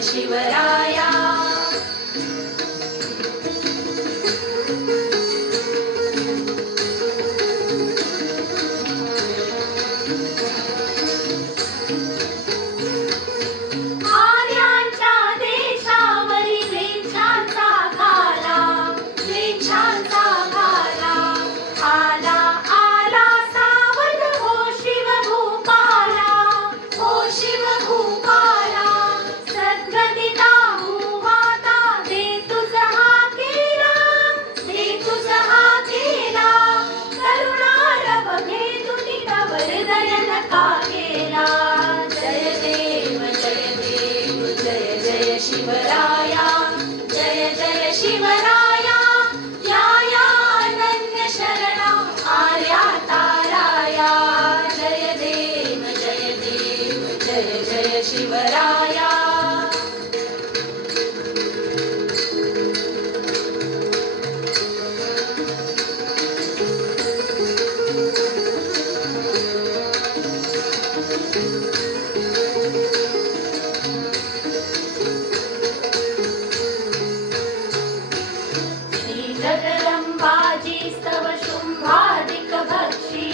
जय शिवराया. आर्यांच्या देशावरी लेंछांचा घाला, लेंछांचा घाला. आला आला सावध हो शिवभूपाला, हो शिवभूपाला. सद्गतिता भूमाता दे तुझ हाकेला, दे तुझ हाकेला. करुणारव भेदुनी नवहृदयन का केला. जय देव जय देव जय जय शिवराया, जय जय शिवराया. या या अनन्य शरणा आर्या ताराया. जय देव जय देव जय जय शिवराया. जगदंबाजी स्तव शुंभादिक भक्षी,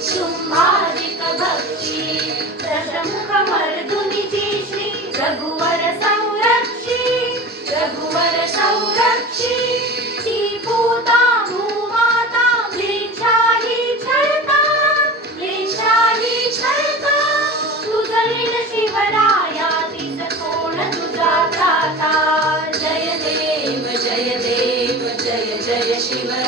शुंभादिक भक्षी. दशमुख मर्दुनीची श्री रघुवर संरक्षी, रघुवर संरक्षी. ती पूता भूमाता म्लेच्छाही छळता, म्लेच्छाही छळता. तुझ लीन शिवराया तीच कोण तुझा भ्राता. जय देव जय देव जय जय शिवराया.